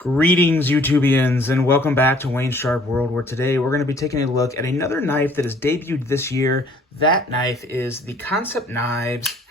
Greetings, YouTubians, and welcome back to Wayne's Sharp World, where today we're going to be taking a look at another knife that has debuted this year. That knife is the Kansept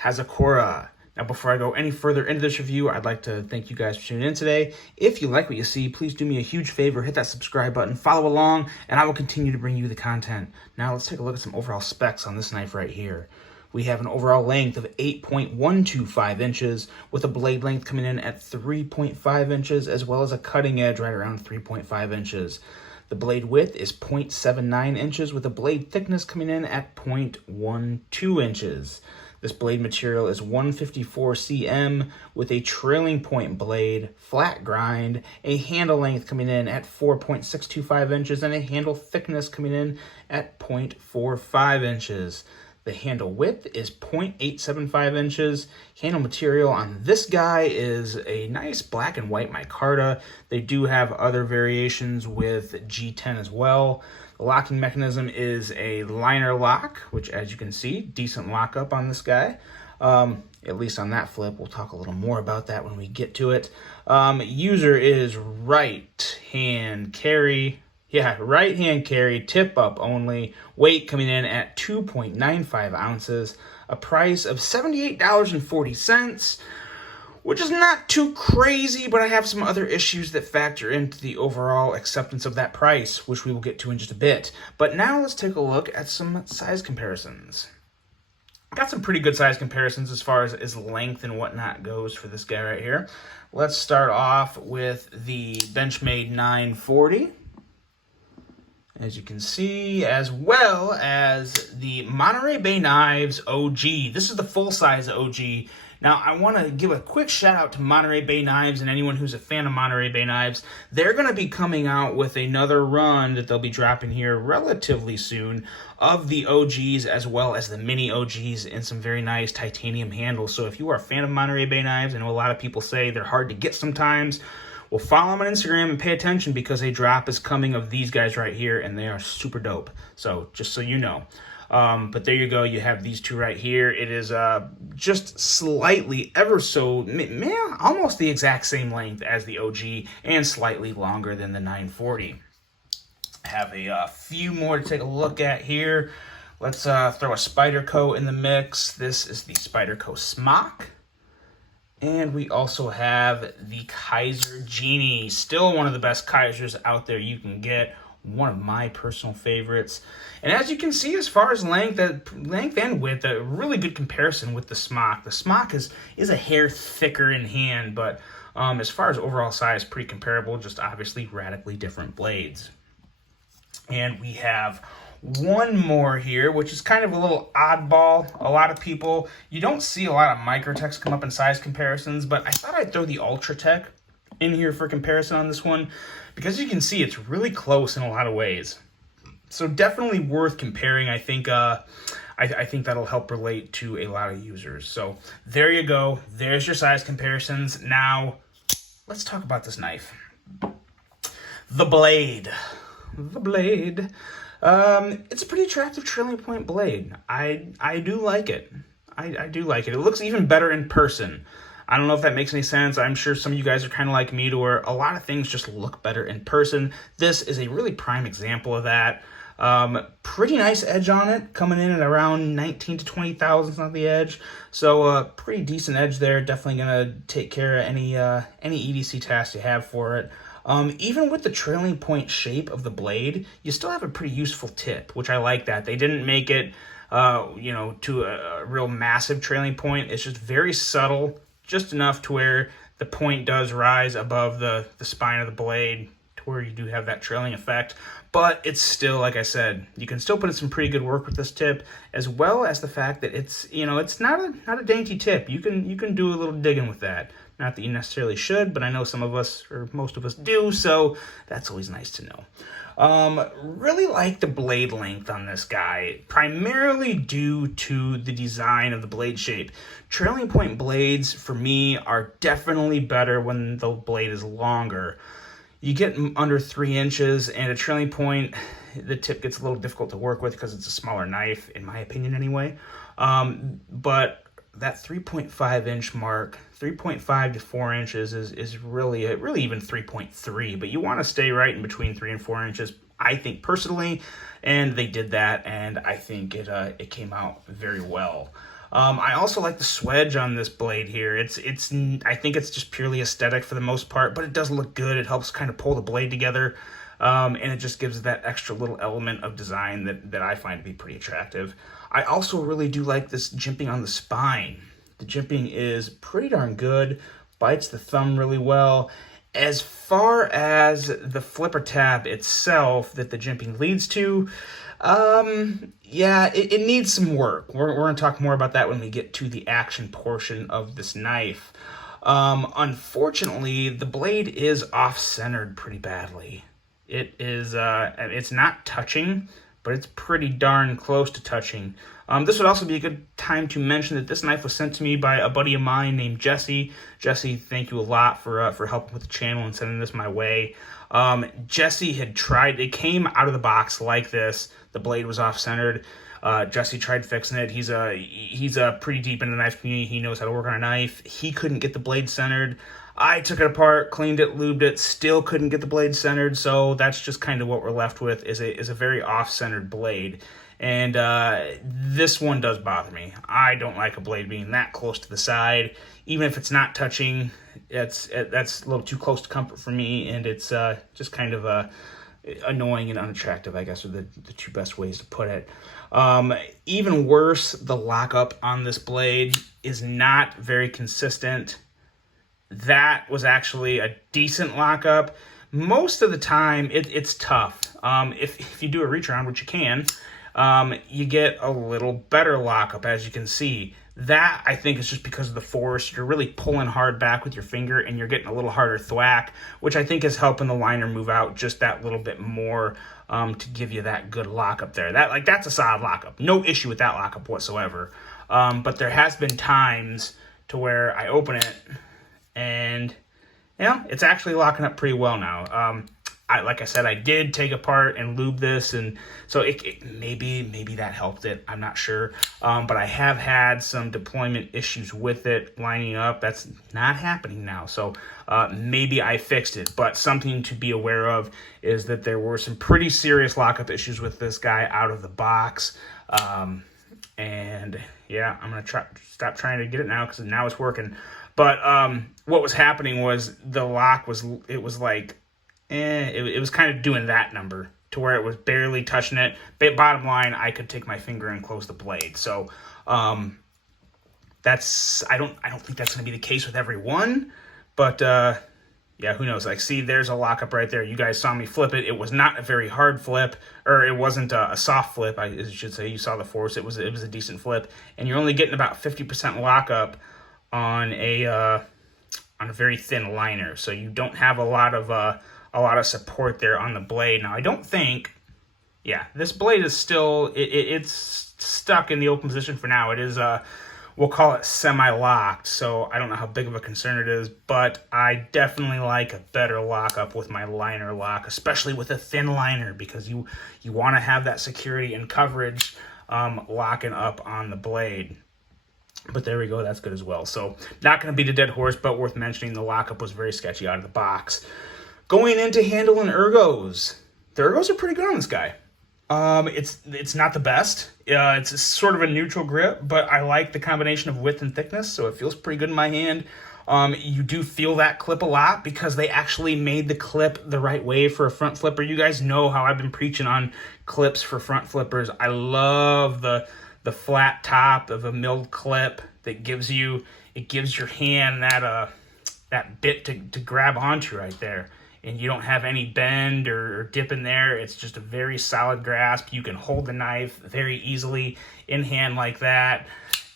Hazakura. Now, before I go any further into this review, I'd like to thank you guys for tuning in today. If you like what you see, please do me a huge favor, hit that subscribe button, follow along, and I will continue to bring you the content. Now, let's take a look at some overall specs on this knife right here. We have an overall length of 8.125 inches with a blade length coming in at 3.5 inches as well as a cutting edge right around 3.5 inches. The blade width is 0.79 inches with a blade thickness coming in at 0.12 inches. This blade material is 154 cm with a trailing point blade, flat grind, a handle length coming in at 4.625 inches, and a handle thickness coming in at 0.45 inches. The handle width is 0.875 inches. Handle material on this guy is a nice black and white micarta. They do have other variations with G10 as well. The locking mechanism is a liner lock, which, as you can see, decent lockup on this guy. At least on that flip. We'll talk a little more about that when we get to it. User is right hand carry. Yeah, right hand carry, tip up only, weight coming in at 2.95 ounces, a price of $78.40, which is not too crazy, but I have some other issues that factor into the overall acceptance of that price, which we will get to in just a bit. But now let's take a look at some size comparisons. Got some pretty good size comparisons as far as length and whatnot goes for this guy right here. Let's start off with the Benchmade 940. As you can see, as well as the Monterey Bay Knives OG. This is the full-size OG. Now, I want to give a quick shout-out to Monterey Bay Knives and anyone who's a fan of Monterey Bay Knives. They're going to be coming out with another run that they'll be dropping here relatively soon of the OGs as well as the mini OGs in some very nice titanium handles. So if you are a fan of Monterey Bay Knives, I know a lot of people say they're hard to get sometimes. Well, follow them on Instagram and pay attention because a drop is coming of these guys right here, and they are super dope. So, just so you know. But there you go. You have these two right here. It is just slightly, ever so, almost the exact same length as the OG and slightly longer than the 940. I have a few more to take a look at here. Let's throw a Spyderco in the mix. This is the Spyderco Smock. And we also have the Kaiser Genie, still one of the best Kaisers out there you can get, one of my personal favorites. And as you can see, as far as length and width, a really good comparison with the Smock. The Smock is a hair thicker in hand, but as far as overall size, pretty comparable, just obviously radically different blades. And we have one more here, which is kind of a little oddball. A lot of people, you don't see a lot of Microtechs come up in size comparisons, but I thought I'd throw the Ultratech in here for comparison on this one, because you can see it's really close in a lot of ways. So definitely worth comparing. I think I think that'll help relate to a lot of users. So there you go. There's your size comparisons. Now, let's talk about this knife. The blade. The blade. It's a pretty attractive trailing point blade. I do like it. I do like it. It looks even better in person. I don't know if that makes any sense. I'm sure some of you guys are kind of like me, to where a lot of things just look better in person. This is a really prime example of that. Pretty nice edge on it, coming in at around 19 to 20 thousandths on the edge. So pretty decent edge there. Definitely gonna take care of any EDC tasks you have for it. Even with the trailing point shape of the blade, you still have a pretty useful tip, which I like that. They didn't make it, to a real massive trailing point. It's just very subtle, just enough to where the point does rise above the spine of the blade, to where you do have that trailing effect. But it's still, like I said, you can still put in some pretty good work with this tip, as well as the fact that it's not a dainty tip. You can do a little digging with that. Not that you necessarily should, but I know some of us, or most of us, do, so that's always nice to know. Really like the blade length on this guy, primarily due to the design of the blade shape. Trailing point blades, for me, are definitely better when the blade is longer. You get under 3 inches, and a trailing point, the tip gets a little difficult to work with because it's a smaller knife, in my opinion anyway. But that 3.5 inch mark, 3.5 to 4 inches is really even 3.3, but you want to stay right in between 3 and 4 inches, I think personally, and they did that, and I think it came out very well. I also like the swedge on this blade here. I think it's just purely aesthetic for the most part, but it does look good. It helps kind of pull the blade together, and it just gives that extra little element of design that I find to be pretty attractive. I also really do like this jimping on the spine. The jimping is pretty darn good, bites the thumb really well. As far as the flipper tab itself that the jimping leads to, yeah, it needs some work. We're going to talk more about that when we get to the action portion of this knife. Unfortunately, the blade is off-centered pretty badly. It's not touching, but it's pretty darn close to touching. This would also be a good time to mention that this knife was sent to me by a buddy of mine named Jesse. Jesse, thank you a lot for helping with the channel and sending this my way. Jesse had tried, it came out of the box like this. The blade was off-centered. Jesse tried fixing it. He's pretty deep in the knife community. He knows how to work on a knife. He couldn't get the blade centered. I took it apart, cleaned it, lubed it, still couldn't get the blade centered, so that's just kind of what we're left with is a very off-centered blade. And this one does bother me. I don't like a blade being that close to the side. Even if it's not touching, that's a little too close to comfort for me, and it's just kind of annoying and unattractive, I guess, are the two best ways to put it. Even worse, the lockup on this blade is not very consistent. That was actually a decent lockup. Most of the time, it's tough. If you do a reach around, which you can, you get a little better lockup, as you can see. That, I think, is just because of the force. You're really pulling hard back with your finger, and you're getting a little harder thwack, which I think is helping the liner move out just that little bit more to give you that good lockup there. That's a solid lockup. No issue with that lockup whatsoever. But there has been times to where I open it, and it's actually locking up pretty well now. Like I said, I did take apart and lube this, and so maybe that helped it. I'm not sure, but I have had some deployment issues with it lining up. That's not happening now, so maybe I fixed it. But something to be aware of is that there were some pretty serious lockup issues with this guy out of the box, and yeah, I'm gonna stop trying to get it now because now it's working. But what was happening was the lock was like. It was kind of doing that number to where it was barely touching it. But bottom line, I could take my finger and close the blade. So I don't think that's going to be the case with every one. But yeah, who knows? Like, see, there's a lockup right there. You guys saw me flip it. It was not a very hard flip, or it wasn't a soft flip. I should say. You saw the force. It was a decent flip, and you're only getting about 50% lockup on a very thin liner. So you don't have a lot of support there on the blade. Now, I don't think, yeah, this blade is still, it's stuck in the open position for now. It is, we'll call it semi-locked, so I don't know how big of a concern it is, but I definitely like a better lockup with my liner lock, especially with a thin liner, because you want to have that security and coverage locking up on the blade. But there we go, that's good as well. So, not going to beat a dead horse, but worth mentioning, the lockup was very sketchy out of the box. Going into handle and ergos, the ergos are pretty good on this guy. It's not the best. It's sort of a neutral grip, but I like the combination of width and thickness, so it feels pretty good in my hand. You do feel that clip a lot because they actually made the clip the right way for a front flipper. You guys know how I've been preaching on clips for front flippers. I love the flat top of a milled clip that gives your hand that bit to grab onto right there. And you don't have any bend or dip in there. It's just a very solid grasp. You can hold the knife very easily in hand like that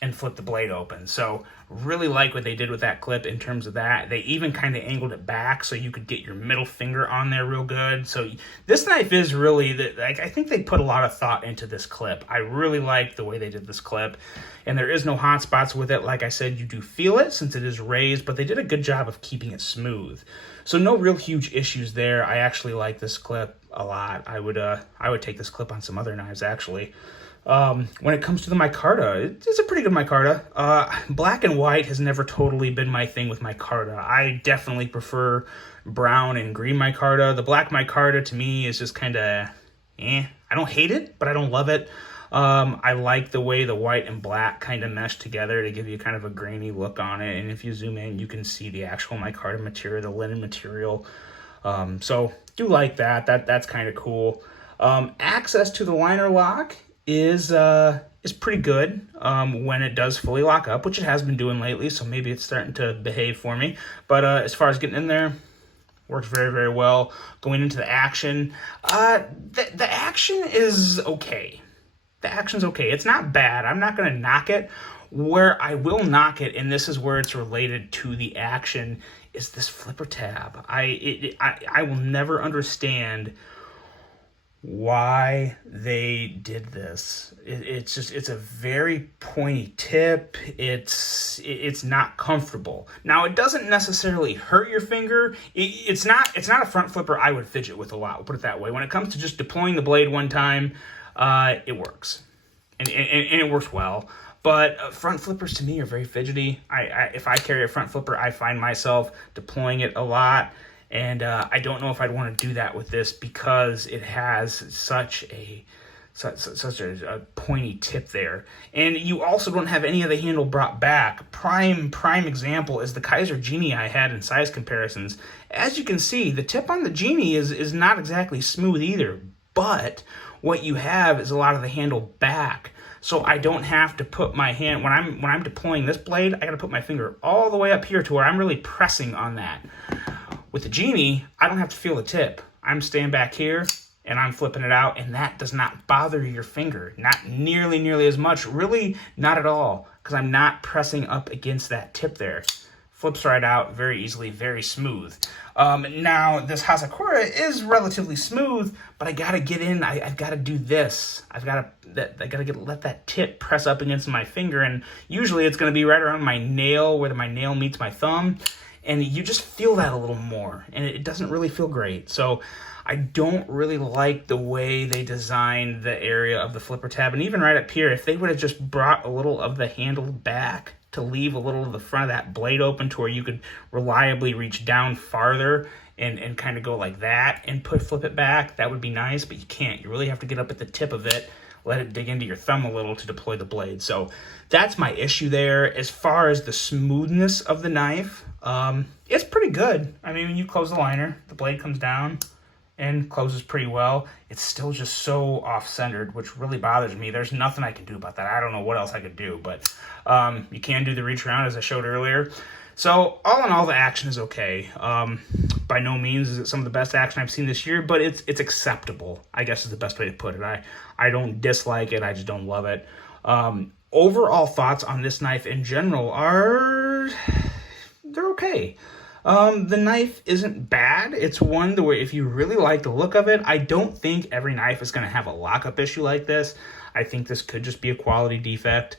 and flip the blade open. So really like what they did with that clip in terms of that. They even kind of angled it back so you could get your middle finger on there real good. So this knife is really, I think they put a lot of thought into this clip. I really like the way they did this clip. And there is no hot spots with it. Like I said, you do feel it since it is raised, but they did a good job of keeping it smooth. So no real huge issues there. I actually like this clip a lot. I would take this clip on some other knives, actually. When it comes to the micarta, it's a pretty good micarta. Black and white has never totally been my thing with micarta. I definitely prefer brown and green micarta. The black micarta to me is just kind of, I don't hate it, but I don't love it. I like the way the white and black kind of mesh together to give you kind of a grainy look on it. And if you zoom in, you can see the actual micarta material, the linen material. So do like that. That's kind of cool. Access to the liner lock is pretty good when it does fully lock up, which it has been doing lately. So maybe it's starting to behave for me. But as far as getting in there, works very, very well. Going into the action, the action is okay. The action's okay. It's not bad. I'm not going to knock it. Where I will knock it, and this is where it's related to the action, is this flipper tab. I will never understand why they did this. It's a very pointy tip. It's not comfortable. Now, it doesn't necessarily hurt your finger. It's not a front flipper I would fidget with a lot. We'll put it that way. When it comes to just deploying the blade one time, it works, and it works well. But front flippers to me are very fidgety. If I carry a front flipper, I find myself deploying it a lot, and I don't know if I'd want to do that with this because it has such a pointy tip there, and you also don't have any of the handle brought back. Prime example is the Kaiser Genie I had in size comparisons. As you can see, the tip on the Genie is not exactly smooth either, but what you have is a lot of the handle back. So I don't have to put my hand, when I'm deploying this blade, I got to put my finger all the way up here to where I'm really pressing on that. With the Genie, I don't have to feel the tip. I'm staying back here and I'm flipping it out, and that does not bother your finger. Not nearly as much, really not at all, because I'm not pressing up against that tip there. Flips right out very easily, very smooth. Now, this Hazakura is relatively smooth, but I gotta get in. I've got to do this. I gotta let that tip press up against my finger, and usually it's gonna be right around my nail, where my nail meets my thumb, and you just feel that a little more, and it doesn't really feel great. So I don't really like the way they designed the area of the flipper tab, and even right up here, if they would have just brought a little of the handle back to leave a little of the front of that blade open to where you could reliably reach down farther and kind of go like that and flip it back, that would be nice, but you can't. You really have to get up at the tip of it, let it dig into your thumb a little to deploy the blade. So that's my issue there. As far as the smoothness of the knife, it's pretty good. I mean, when you close the liner, the blade comes down and closes pretty well. It's still just so off-centered, which really bothers me. There's nothing I can do about that. I don't know what else I could do, but you can do the reach around, as I showed earlier. So all in all, the action is okay. By no means is it some of the best action I've seen this year, but it's acceptable, I guess is the best way to put it. I don't dislike it. I just don't love it. Overall thoughts on this knife in general they're okay. The knife isn't bad. It's one where if you really like the look of it, I don't think every knife is going to have a lockup issue like this. I think this could just be a quality defect.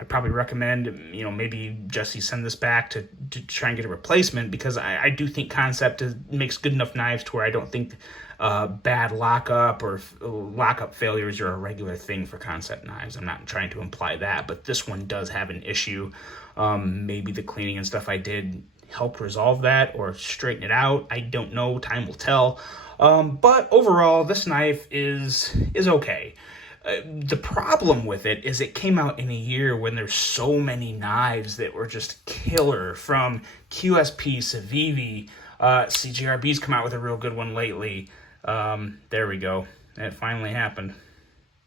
I'd probably recommend, maybe Jesse send this back to try and get a replacement, because I do think Kansept makes good enough knives to where I don't think bad lockup or lockup failures are a regular thing for Kansept knives. I'm not trying to imply that, but this one does have an issue. Maybe the cleaning and stuff I did helped resolve that or straighten it out. I don't know. Time will tell. But overall, this knife is okay. The problem with it is it came out in a year when there's so many knives that were just killer, from QSP, Civivi, CGRB's come out with a real good one lately. There we go. It finally happened.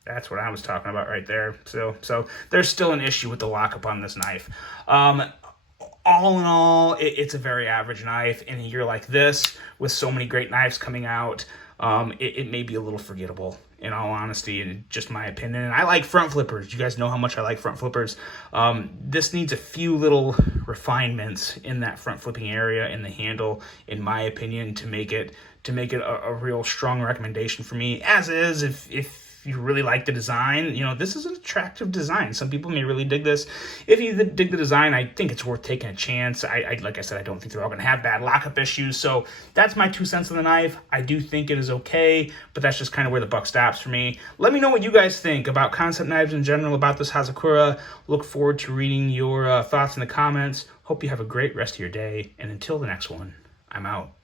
That's what I was talking about right there. So there's still an issue with the lockup on this knife. All in all, it's a very average knife. In a year like this, with so many great knives coming out, it may be a little forgettable, in all honesty, and just my opinion. And I like front flippers. You guys know how much I like front flippers. This needs a few little refinements in that front flipping area in the handle, in my opinion, to make it a real strong recommendation for me. As is, if if you really like the design, you know, this is an attractive design. Some people may really dig this. If you dig the design, I think it's worth taking a chance. Like I said, I don't think they're all going to have bad lockup issues. So that's my 2 cents on the knife. I do think it is okay, but that's just kind of where the buck stops for me. Let me know what you guys think about Kansept knives in general, about this Hazakura. Look forward to reading your thoughts in the comments. Hope you have a great rest of your day. And until the next one, I'm out.